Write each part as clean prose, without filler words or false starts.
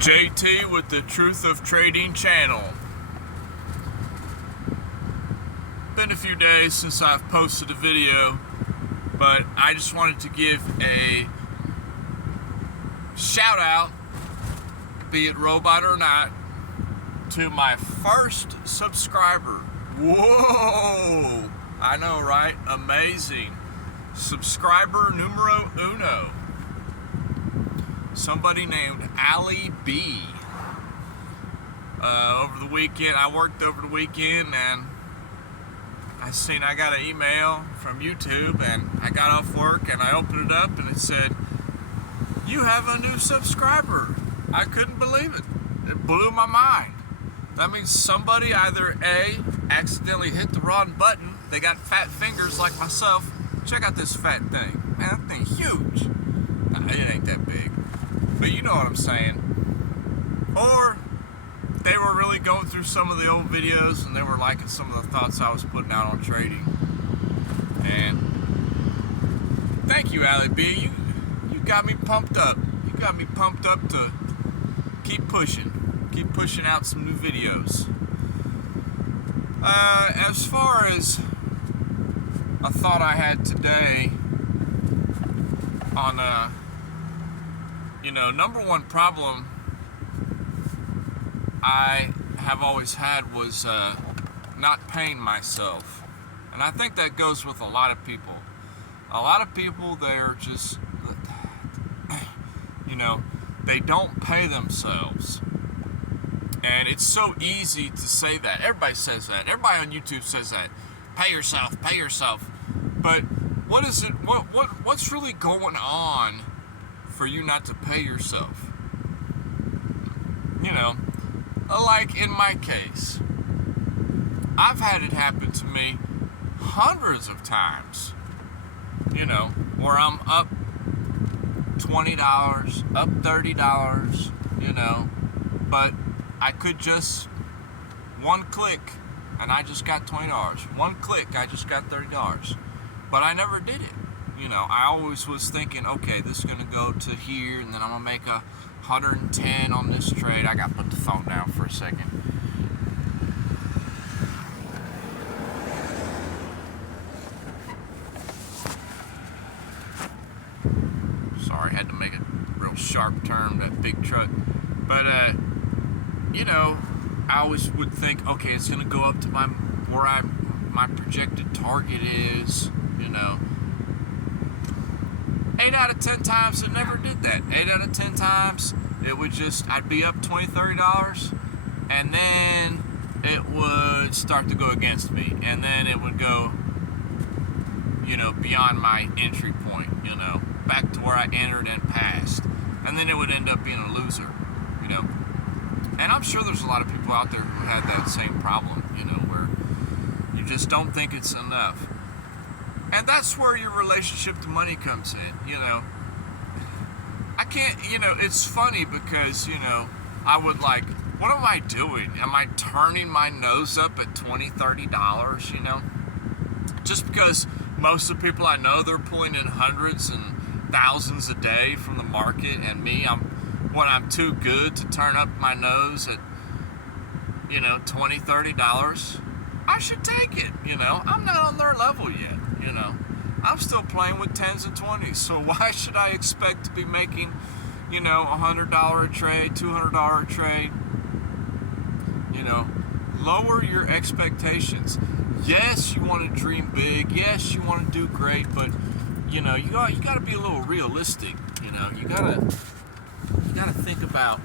JT with the Truth of Trading channel. Been a few days since I've posted a video, but I just wanted to give a shout out, be it robot or not, to my first subscriber. Whoa! I know, right? Amazing. Subscriber numero uno. Somebody named Ali B. Over the weekend, I worked over the weekend, and I got an email from YouTube, and I got off work and I opened it up and it said, "You have a new subscriber." I couldn't believe it. It blew my mind. That means somebody either A, accidentally hit the wrong button, they got fat fingers like myself. Check out this fat thing. Man, that thing's huge. Nah, it ain't that big, but you know what I'm saying. Or they were really going through some of the old videos and they were liking some of the thoughts I was putting out on trading. And thank you, Ali B. You got me pumped up. You got me pumped up to keep pushing out some new videos. As far as a thought I had today on number one problem I have always had was not paying myself. And I think that goes with a lot of people. A lot of people, they're just, they don't pay themselves. And it's so easy to say that. Everybody says that. Everybody on YouTube says that. Pay yourself, pay yourself. But what is it, what's really going on for you not to pay yourself? Like in my case, I've had it happen to me hundreds of times, where I'm up $20, up $30, but I could just one click and I just got $20. One click, I just got $30. But I never did it. I always was thinking, okay, this is going to go to here, and then I'm going to make 110 on this trade. I got to put the phone down for a second. Sorry, had to make a real sharp turn, that big truck. But, I always would think, okay, it's going to go up to my projected target is, 8 out of 10 times it never did that. 8 out of 10 times it would I'd be up $20, $30, and then it would start to go against me, and then it would go, beyond my entry point, back to where I entered and passed, and then it would end up being a loser, And I'm sure there's a lot of people out there who had that same problem, where you just don't think it's enough. And that's where your relationship to money comes in, I can't, it's funny because, I would like, what am I doing? Am I turning my nose up at $20, $30, Just because most of the people I know, they're pulling in hundreds and thousands a day from the market, and me, I'm too good to turn up my nose at, $20, $30. I should take it, I'm not on their level yet, I'm still playing with 10s and 20s, so why should I expect to be making, $100 a trade, $200 a trade? Lower your expectations. Yes, you want to dream big, yes, you want to do great, but, you got to be a little realistic, you got to think about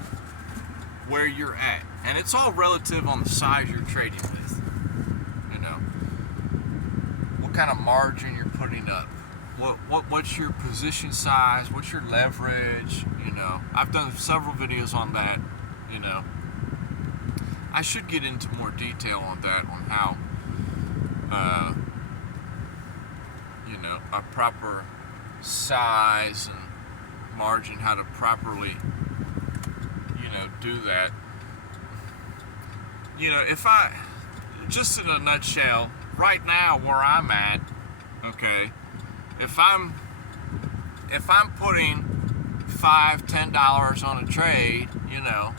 where you're at, and it's all relative on the size you're trading with. What kind of margin you're putting up, what's your position size, what's your leverage. I've done several videos on that. I should get into more detail on that, on how a proper size and margin, how to properly do that. If I just in a nutshell, right now where I'm at, okay, if I'm putting $5-10 on a trade, you know,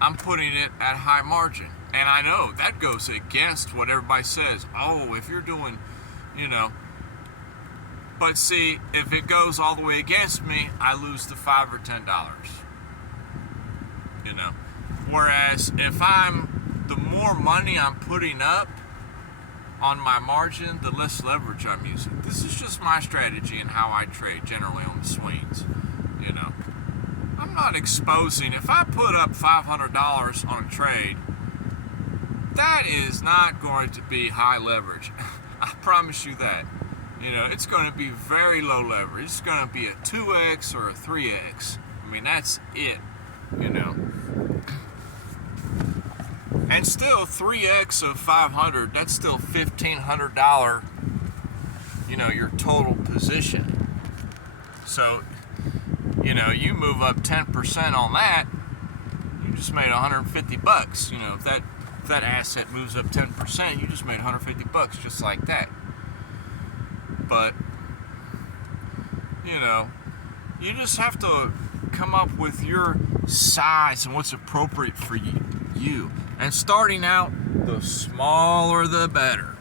I'm putting it at high margin. And I know that goes against what everybody says. Oh, if you're doing, you know, but see, if it goes all the way against me, I lose the $5 or $10, you know. Whereas if the more money I'm putting up on my margin, the less leverage I'm using. This is just my strategy and how I trade generally on the swings, you know. I'm not exposing, if I put up $500 on a trade, that is not going to be high leverage. I promise you that. You know, it's going to be very low leverage. It's going to be a 2x or a 3x. I mean, that's it, you know. And still, 3x of 500, that's still $1,500, you know, your total position. So, you know, you move up 10% on that, you just made $150. You know, if that asset moves up 10%, you just made $150 just like that. But, you know, you just have to come up with your size and what's appropriate for you. And starting out, the smaller the better.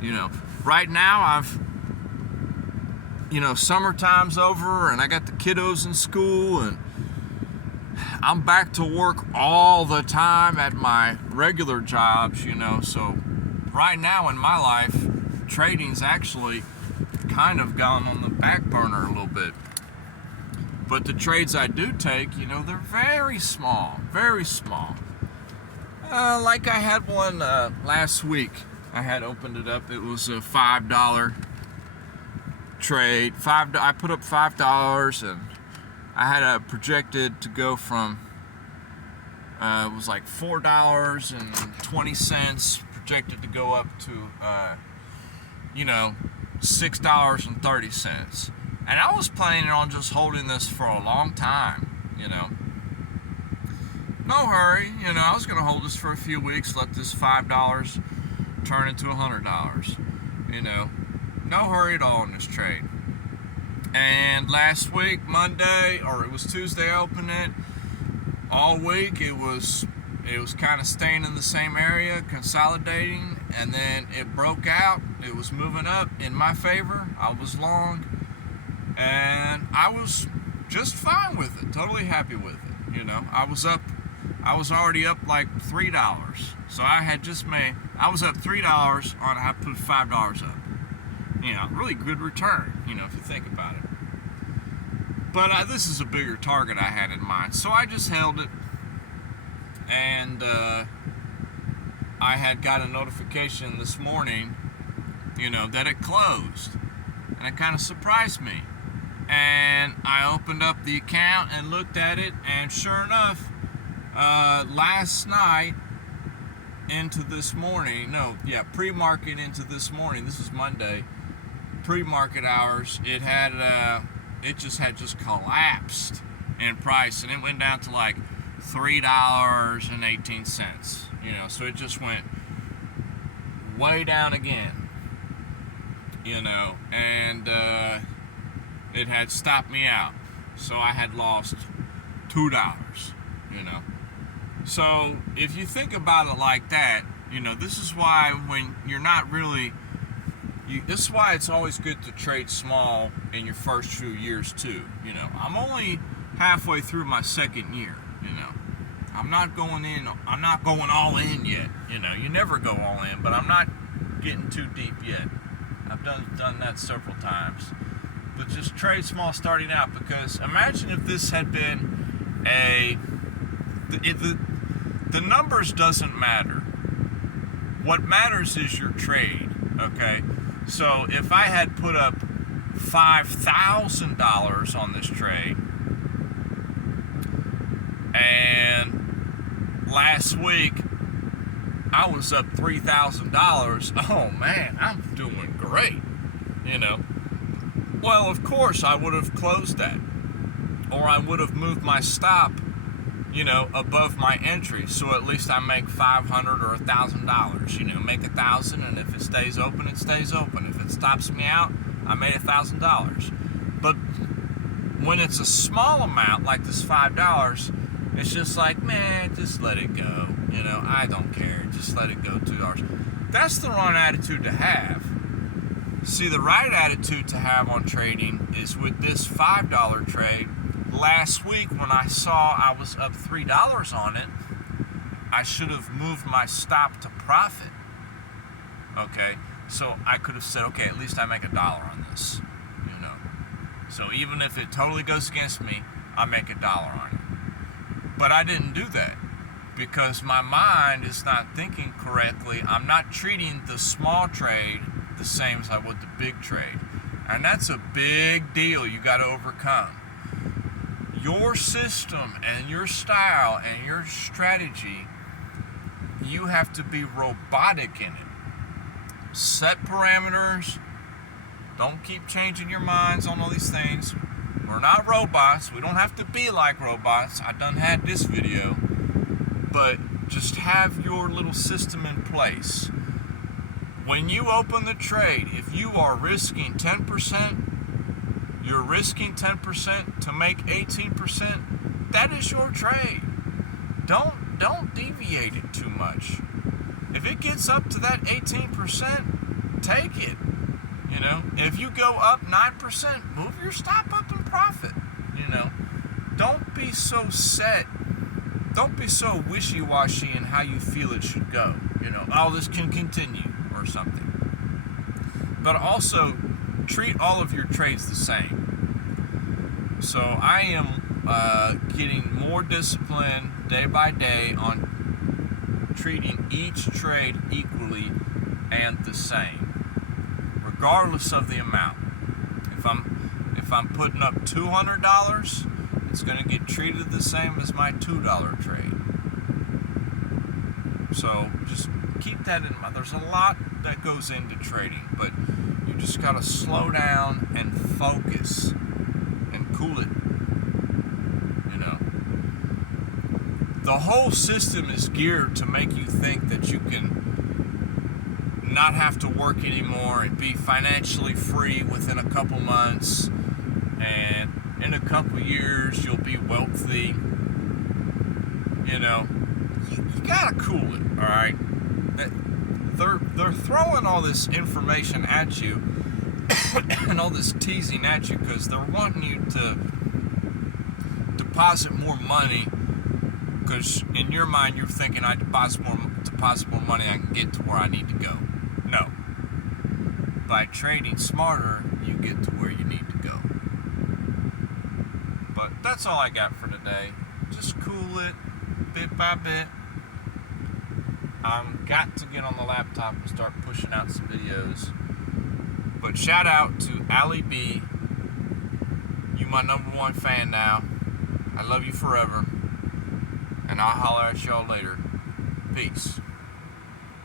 You know, right now you know, summertime's over and I got the kiddos in school and I'm back to work all the time at my regular jobs, you know. So right now in my life, trading's actually kind of gone on the back burner a little bit. But the trades I do take, you know, they're very small, very small. Like I had one last week. I had opened it up. It was a $5 trade. I put up $5 and I had a projected to go from it was like $4.20 projected to go up to you know, $6.30. And I was planning on just holding this for a long time, you know. No hurry, you know, I was going to hold this for a few weeks, let this $5 turn into $100, you know. No hurry at all in this trade. And last week, Monday, or it was Tuesday, I opened it. All week, it was kind of staying in the same area, consolidating, and then it broke out. It was moving up in my favor. I was long, and I was just fine with it, totally happy with it, you know. I was already up like $3. So I was up $3 on, I put $5 up. You know, really good return, you know, if you think about it. But this is a bigger target I had in mind. So I just held it. And I had got a notification this morning, you know, that it closed. And it kind of surprised me. And I opened up the account and looked at it. And sure enough, last night into this morning, pre-market into this morning, this is Monday, pre-market hours, it just collapsed in price, and it went down to like $3.18, you know. So it just went way down again, you know, and it had stopped me out, so I had lost $2, you know. So if you think about it like that, you know, this is why when you're not really, this is why it's always good to trade small in your first few years too. You know, I'm only halfway through my second year, you know. I'm not going all in yet, you know. You never go all in, but I'm not getting too deep yet. I've done that several times. But just trade small starting out, because imagine if this had been the numbers doesn't matter. What matters is your trade, okay? So if I had put up $5,000 on this trade, and last week I was up $3,000, oh man, I'm doing great, you know. Well, of course I would have closed that, or I would have moved my stop, you know, above my entry, so at least I make $500 or $1,000. You know, make $1,000, and if it stays open, it stays open. If it stops me out, I made $1,000. But when it's a small amount, like this $5, it's just like, man, just let it go. You know, I don't care. Just let it go, $2. That's the wrong attitude to have. See, the right attitude to have on trading is with this $5 trade. Last week, when I saw I was up $3 on it, I should have moved my stop to profit. Okay, so I could have said, okay, at least I make $1 on this, you know. So even if it totally goes against me, I make $1 on it. But I didn't do that because my mind is not thinking correctly. I'm not treating the small trade the same as I would the big trade. And that's a big deal you got to overcome. Your system and your style and your strategy, you have to be robotic in it. Set parameters. Don't keep changing your minds on all these things. We're not robots. We don't have to be like robots. I done had this video. But just have your little system in place. When you open the trade, if you are risking 10%, you're risking 10% to make 18%. That is your trade. Don't deviate it too much. If it gets up to that 18%, take it. You know, if you go up 9%, move your stop up and profit. You know, don't be so set. Don't be so wishy-washy in how you feel it should go. You know, oh, this can continue or something. But also, treat all of your trades the same. So I am getting more disciplined day by day on treating each trade equally and the same, regardless of the amount. If I'm putting up $200, it's going to get treated the same as my $2 trade. So just keep that in mind. There's a lot that goes into trading, but you just got to slow down and focus and cool it. You know, the whole system is geared to make you think that you can not have to work anymore and be financially free within a couple months, and in a couple years you'll be wealthy. You know, you gotta cool it, all right? They're throwing all this information at you and all this teasing at you because they're wanting you to deposit more money, because in your mind you're thinking, I deposit more money, I can get to where I need to go. No. By trading smarter, you get to where you need to go. But that's all I got for today. Just cool it bit by bit. I've got to get on the laptop and start pushing out some videos. But shout out to Ali B. You my #1 fan now. I love you forever. And I'll holler at y'all later. Peace.